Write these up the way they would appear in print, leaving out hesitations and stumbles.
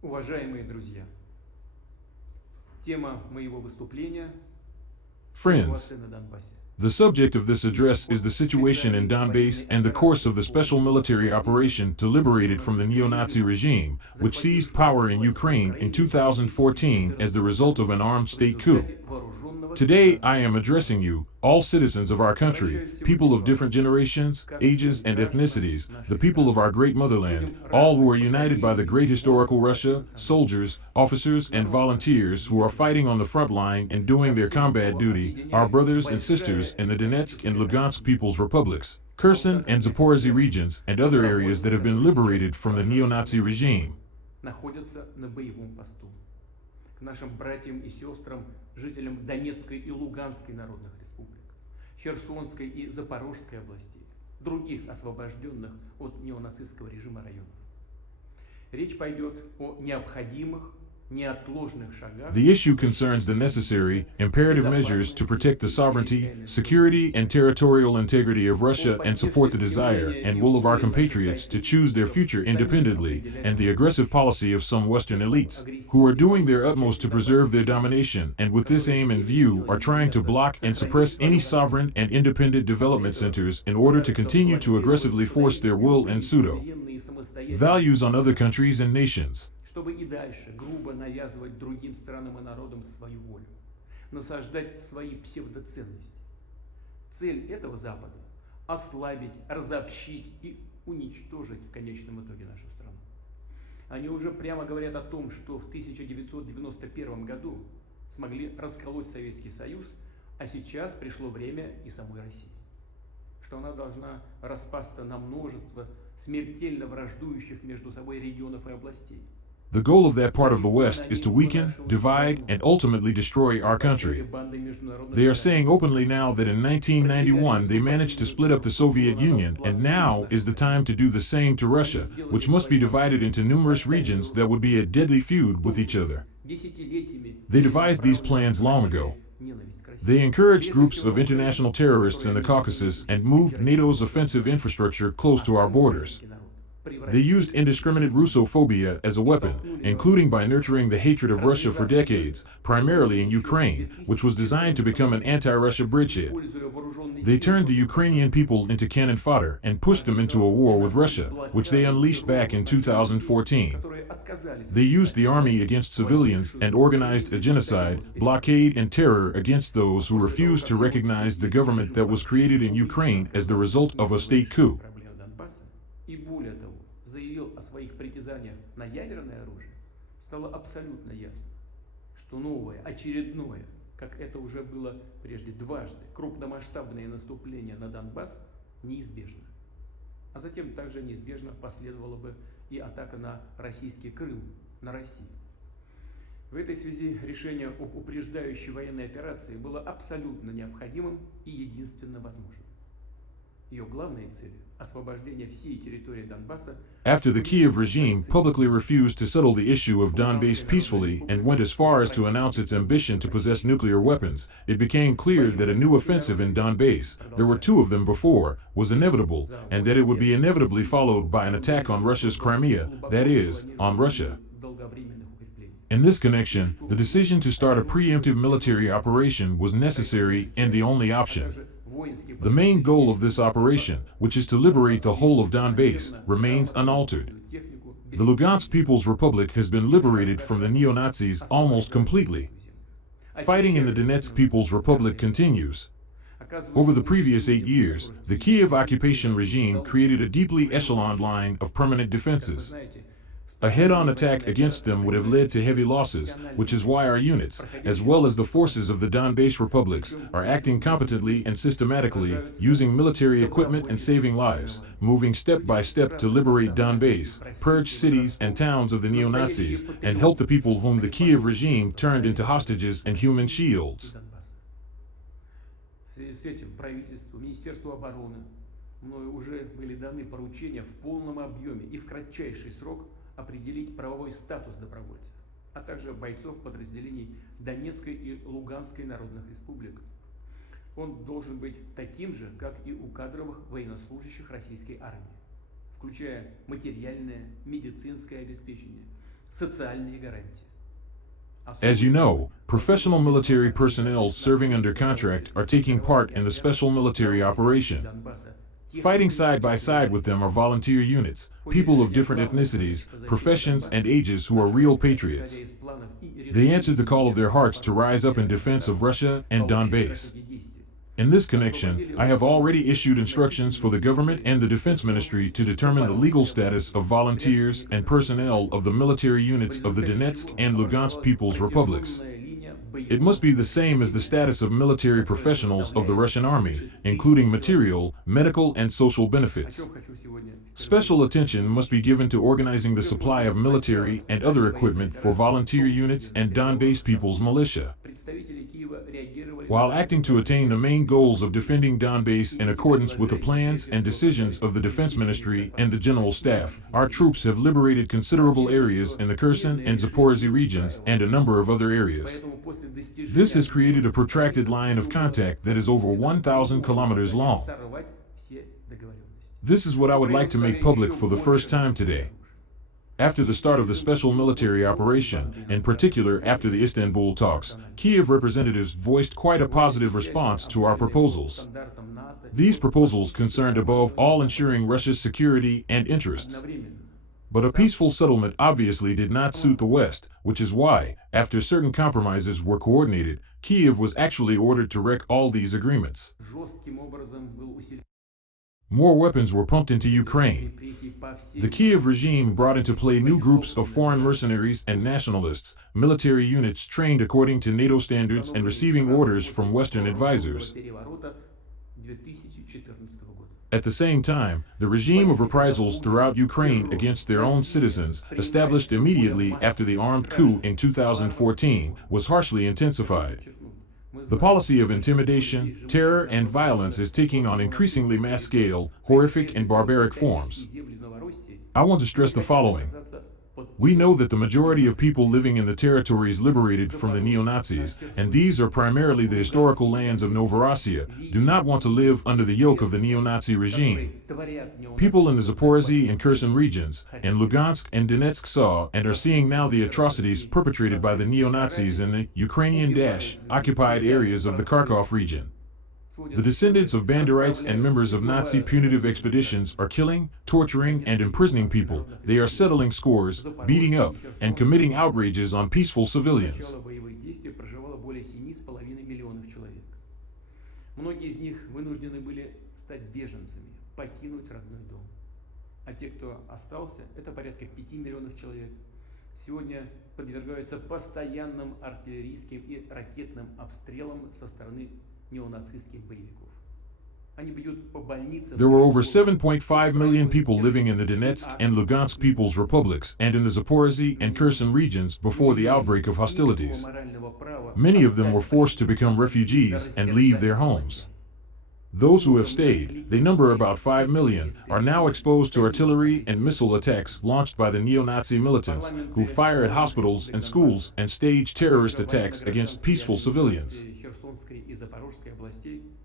Уважаемые друзья, тема моего выступления – Friends, ситуация на Донбассе. the subject of this address is the situation in Donbass and the course of the special military operation to liberate it from the neo-Nazi regime, which seized power in Ukraine in 2014 as the result of an armed state coup. Today, I am addressing you, all citizens of our country, people of different generations, ages, and ethnicities, the people of our great motherland, all who are united by the great historical Russia, soldiers, officers, and volunteers who are fighting on the front line and doing their combat duty, our brothers and sisters in the Donetsk and Lugansk People's Republics, Kherson and Zaporozhye regions, and other areas that have been liberated from the neo-Nazi regime. Находятся на боевом посту. К нашим братьям и сестрам, жителям Донецкой и Луганской народных республик, Херсонской и Запорожской областей, других освобожденных от неонацистского режима районов. Речь пойдет о необходимых, неотложных шагах. The issue concerns the necessary, imperative measures to protect the sovereignty, security, and territorial integrity of Russia and support the desire and will of our compatriots to choose their future independently, and the aggressive policy of some Western elites, who are doing their utmost to preserve their domination and with this aim in view are trying to block and suppress any sovereign and independent development centers in order to continue to aggressively force their will and pseudo-values on other countries and nations. Чтобы и дальше грубо навязывать другим странам и народам свою волю, насаждать свои псевдоценности. Цель этого Запада – ослабить, разобщить и уничтожить в конечном итоге нашу страну. Они уже прямо говорят о том, что в 1991 году смогли расколоть Советский Союз, а сейчас пришло время и самой России. Что она должна распасться на множество смертельно враждующих между собой регионов и областей. The goal of that part of the West is to weaken, divide, and ultimately destroy our country. They are saying openly now that in 1991 they managed to split up the Soviet Union, and now is the time to do the same to Russia, which must be divided into numerous regions that would be at deadly feud with each other. They devised these plans long ago. They encouraged groups of international terrorists in the Caucasus and moved NATO's offensive infrastructure close to our borders. They used indiscriminate Russophobia as a weapon, including by nurturing the hatred of Russia for decades, primarily in Ukraine, which was designed to become an anti-Russia bridgehead. They turned the Ukrainian people into cannon fodder and pushed them into a war with Russia, which they unleashed back in 2014. They used the army against civilians and organized a genocide, blockade, and terror against those who refused to recognize the government that was created in Ukraine as the result of a state coup. И более того, заявил о своих притязаниях на ядерное оружие, стало абсолютно ясно, что новое, очередное, как это уже было прежде дважды, крупномасштабное наступление на Донбасс неизбежно. А затем также неизбежно последовала бы и атака на российский Крым, на Россию. В этой связи решение об упреждающей военной операции было абсолютно необходимым и единственно возможным. Ее главные цели – освобождение всей территории Донбасса. After the Kiev regime publicly refused to settle the issue of Donbass peacefully and went as far as to announce its ambition to possess nuclear weapons, it became clear that a new offensive in Donbass, there were two of them before, was inevitable, and that it would be inevitably followed by an attack on Russia's Crimea, that is, on Russia. In this connection, the decision to start a preemptive military operation was necessary and the only option. The main goal of this operation, which is to liberate the whole of Donbass, remains unaltered. The Lugansk People's Republic has been liberated from the neo-Nazis almost completely. Fighting in the Donetsk People's Republic continues. Over the previous 8 years, the Kiev occupation regime created a deeply echeloned line of permanent defenses. A head-on attack against them would have led to heavy losses, which is why our units, as well as the forces of the Donbass republics, are acting competently and systematically, using military equipment and saving lives, moving step by step to liberate Donbass, purge cities and towns of the neo-Nazis, and help the people whom the Kiev regime turned into hostages and human shields. В связи с этим правительству, Министерству обороны, мною уже были даны поручения в полном объеме и в кратчайший срок определить правовой статус добровольцев, а также бойцов подразделений Донецкой и Луганской народных республик. Он должен быть таким же, как и у кадровых военнослужащих российской армии, включая материальное, медицинское обеспечение, социальные гарантии. As you know, professional military personnel serving under contract are taking part in the special military operation. Fighting side by side with them are volunteer units, people of different ethnicities, professions, and ages who are real patriots. They answered the call of their hearts to rise up in defense of Russia and Donbass. In this connection, I have already issued instructions for the government and the Defense Ministry to determine the legal status of volunteers and personnel of the military units of the Donetsk and Lugansk People's Republics. It must be the same as the status of military professionals of the Russian army, including material, medical, and social benefits. Special attention must be given to organizing the supply of military and other equipment for volunteer units and Donbass People's militia. While acting to attain the main goals of defending Donbass in accordance with the plans and decisions of the Defense Ministry and the General Staff, our troops have liberated considerable areas in the Kherson and Zaporozhye regions and a number of other areas. This has created a protracted line of contact that is over 1,000 kilometers long. This is what I would like to make public for the first time today. After the start of the special military operation, in particular after the Istanbul talks, Kiev representatives voiced quite a positive response to our proposals. These proposals concerned above all ensuring Russia's security and interests. But a peaceful settlement obviously did not suit the West, which is why, after certain compromises were coordinated, Kiev was actually ordered to wreck all these agreements. More weapons were pumped into Ukraine. The Kiev regime brought into play new groups of foreign mercenaries and nationalists, military units trained according to NATO standards and receiving orders from Western advisors. At the same time, the regime of reprisals throughout Ukraine against their own citizens, established immediately after the armed coup in 2014, was harshly intensified. The policy of intimidation, terror, and violence is taking on increasingly mass-scale, horrific, and barbaric forms. I want to stress the following. We know that the majority of people living in the territories liberated from the neo-Nazis, and these are primarily the historical lands of Novorossiya, do not want to live under the yoke of the neo-Nazi regime. People in the Zaporozhye and Kherson regions, and Lugansk and Donetsk saw and are seeing now the atrocities perpetrated by the neo-Nazis in the Ukrainian-occupied areas of the Kharkov region. The descendants of Banderites and members of Nazi punitive expeditions are killing, torturing, and imprisoning people. They are settling scores, beating up, and committing outrages on peaceful civilians. Многие из них вынуждены были стать беженцами, покинуть родной дом. А те, кто остался, это порядка 5 миллионов человек, сегодня подвергаются постоянным артиллерийским и ракетным обстрелам со стороны неонацистских боевиков. There were over 7.5 million people living in the Donetsk and Lugansk People's Republics and in the Zaporozhye and Kherson regions before the outbreak of hostilities. Many of them were forced to become refugees and leave their homes. Those who have stayed, they number about 5 million, are now exposed to artillery and missile attacks launched by the neo-Nazi militants, who fire at hospitals and schools and stage terrorist attacks against peaceful civilians.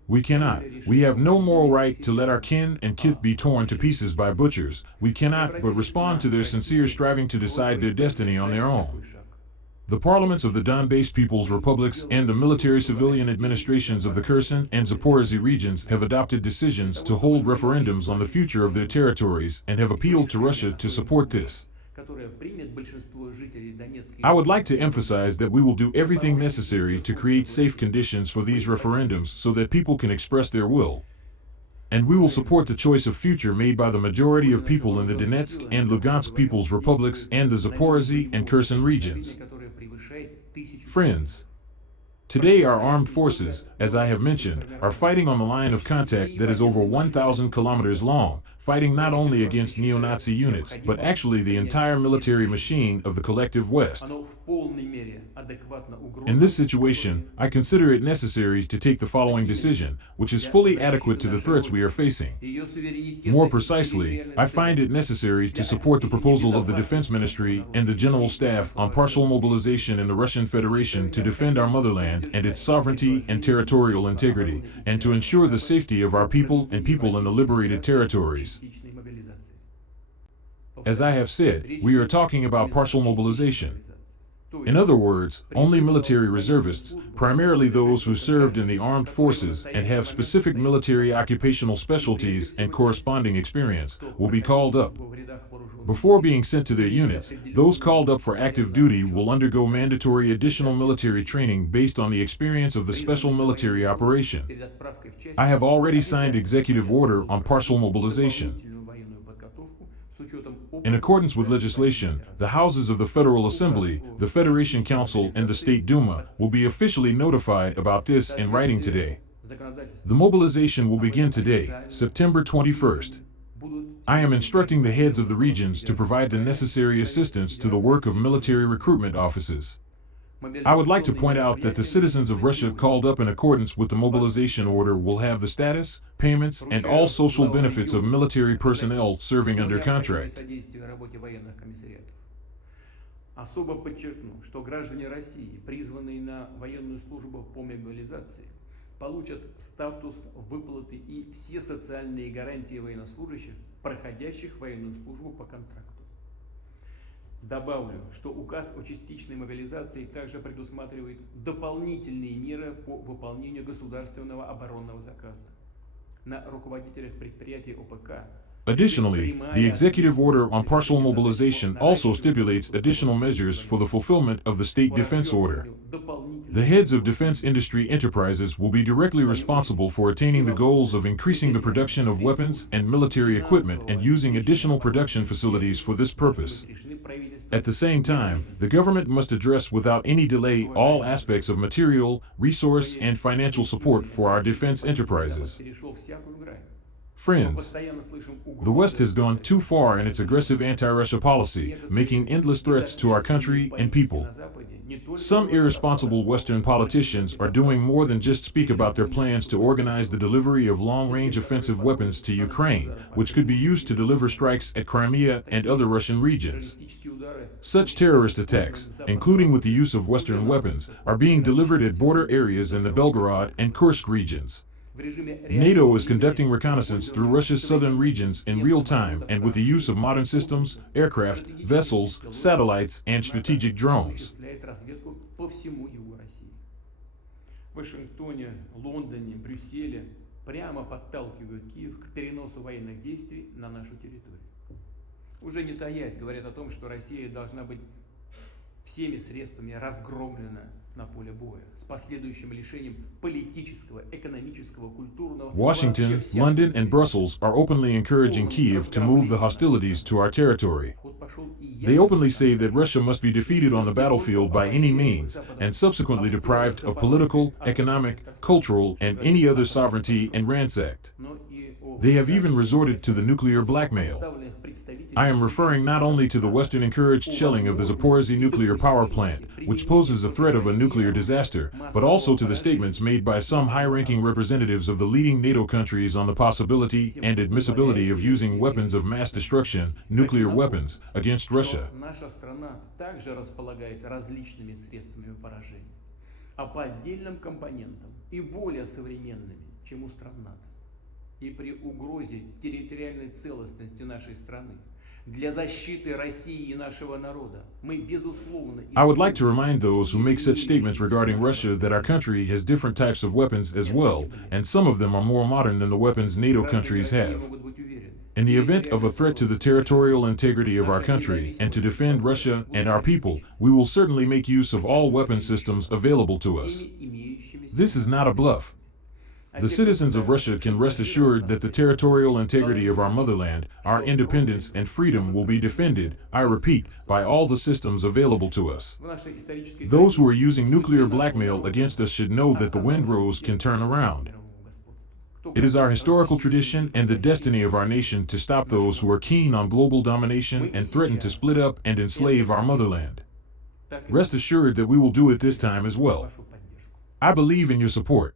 We have no moral right to let our kin and kith be torn to pieces by butchers. We cannot but respond to their sincere striving to decide their destiny on their own. The parliaments of the Donbass People's Republics and the military-civilian administrations of the Kherson and Zaporozhye regions have adopted decisions to hold referendums on the future of their territories and have appealed to Russia to support this. I would like to emphasize that we will do everything necessary to create safe conditions for these referendums so that people can express their will. And we will support the choice of future made by the majority of people in the Donetsk and Lugansk People's Republics and the Zaporozhye and Kherson regions. Friends, today our armed forces, as I have mentioned, are fighting on the line of contact that is over 1,000 kilometers long, fighting not only against neo-Nazi units, but actually the entire military machine of the collective West. In this situation, I consider it necessary to take the following decision, which is fully adequate to the threats we are facing. More precisely, I find it necessary to support the proposal of the Defense Ministry and the General Staff on partial mobilization in the Russian Federation to defend our motherland and its sovereignty and territorial integrity, and to ensure the safety of our people and people in the liberated territories. As I have said, we are talking about partial mobilization. In other words, only military reservists, primarily those who served in the armed forces and have specific military occupational specialties and corresponding experience, will be called up. Before being sent to their units, those called up for active duty will undergo mandatory additional military training based on the experience of the special military operation. I have already signed executive order on partial mobilization. In accordance with legislation, the houses of the Federal Assembly, the Federation Council, and the State Duma will be officially notified about this in writing today. The mobilization will begin today, September 21st. I am instructing the heads of the regions to provide the necessary assistance to the work of military recruitment offices. I would like to point out that the citizens of Russia called up in accordance with the mobilization order will have the status, payments, and all social benefits of military personnel serving under contract. Особо подчеркну, что граждане России, призванные на военную службу по мобилизации, получат статус выплаты и все социальные гарантии военнослужащих, проходящих военную службу по контракту. Добавлю, что указ о частичной мобилизации также предусматривает дополнительные меры по выполнению государственного оборонного заказа. На руководителях предприятий ОПК. Additionally, the executive order on partial mobilization also stipulates additional measures for the fulfillment of the state defense order. The heads of defense industry enterprises will be directly responsible for attaining the goals of increasing the production of weapons and military equipment and using additional production facilities for this purpose. At the same time, the government must address without any delay all aspects of material, resource, and financial support for our defense enterprises. Friends, the West has gone too far in its aggressive anti-Russia policy, making endless threats to our country and people. Some irresponsible Western politicians are doing more than just speak about their plans to organize the delivery of long-range offensive weapons to Ukraine, which could be used to deliver strikes at Crimea and other Russian regions. Such terrorist attacks, including with the use of Western weapons, are being delivered at border areas in the Belgorod and Kursk regions. NATO is conducting reconnaissance through Russia's southern regions in real time and with the use of modern systems, aircraft, vessels, satellites, and strategic drones. В Вашингтоне, Лондоне, Брюсселе прямо подталкивают Киев к переносу военных действий на нашу территорию. Уже не таясь, говорят о том, что Россия должна быть всеми средствами разгромлена на поле боя, с последующим лишением политического, экономического, культурного. Washington, London, and Brussels are openly encouraging Kiev to move the hostilities to our territory. They openly say that Russia must be defeated on the battlefield by any means, and subsequently deprived of political, economic, cultural, and any other sovereignty and ransacked. They have even resorted to the nuclear blackmail. I am referring not only to the Western-encouraged shelling of the Zaporizhzhia nuclear power plant, which poses a threat of a nuclear disaster, but also to the statements made by some high-ranking representatives of the leading NATO countries on the possibility and admissibility of using weapons of mass destruction, nuclear weapons, against Russia. Наша страна также располагает различными средствами поражения, а по отдельным компонентам и более современными, чем у стран НАТО. И при угрозе территориальной целостности нашей страны, для защиты России и нашего народа, мы безусловно... I would like to remind those who make such statements regarding Russia that our country has different types of weapons as well, and some of them are more modern than the weapons NATO countries have. In the event of a threat to the territorial integrity of our country and to defend Russia and our people, we will certainly make use of all weapon systems available to us. This is not a bluff. The citizens of Russia can rest assured that the territorial integrity of our motherland, our independence and freedom will be defended, I repeat, by all the systems available to us. Those who are using nuclear blackmail against us should know that the windrows can turn around. It is our historical tradition and the destiny of our nation to stop those who are keen on global domination and threaten to split up and enslave our motherland. Rest assured that we will do it this time as well. I believe in your support.